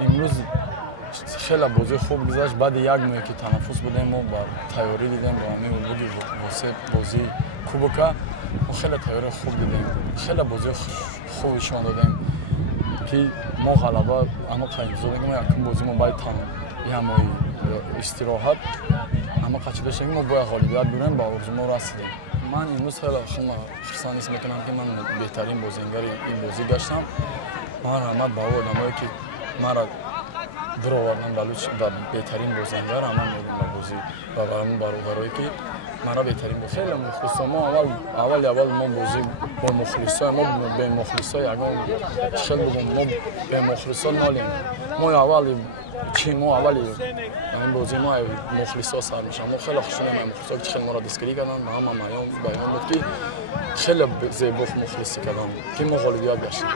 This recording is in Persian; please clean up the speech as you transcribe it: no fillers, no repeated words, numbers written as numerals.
امروز خیلی بازی خوب گذشت. بعد یک ماه که تنفس بودیم ما با تیاری دیدیم با همین بودی واسه بازی کوبوکا ما خیلی تیاری خوب دیدیم. خیلی بازی خوب نشون دادیم که ما غلبه اما قایم زدیم. ما یکم بازی ما باید هم استراحت اما قچیده شدیم ما باید غالبیت بیاریم با آرزو ما رسیدیم. من امروز خیلی خرسند حس میکنم که من بهترین بازیگر این بازی گشتم. من رحمت به آدمایی که مرا درآوردن بهترین بازیگر من میگم به بازی و برای که مرا بهترین بود. خیلی مخلصا ما اول ما بازی با مخلصا ما به مخلصا یگان چل بودیم ما به مخلصا نالیم ما اول چی ما اولی این بازی ما مخلصا سر میشم ما خیلی خوشحالم مخلصا که خیلی ما را دستگیری کردن ما هم بیان بود که خیلی زیبا مخلصی کردن که ما غالبیت گشتیم.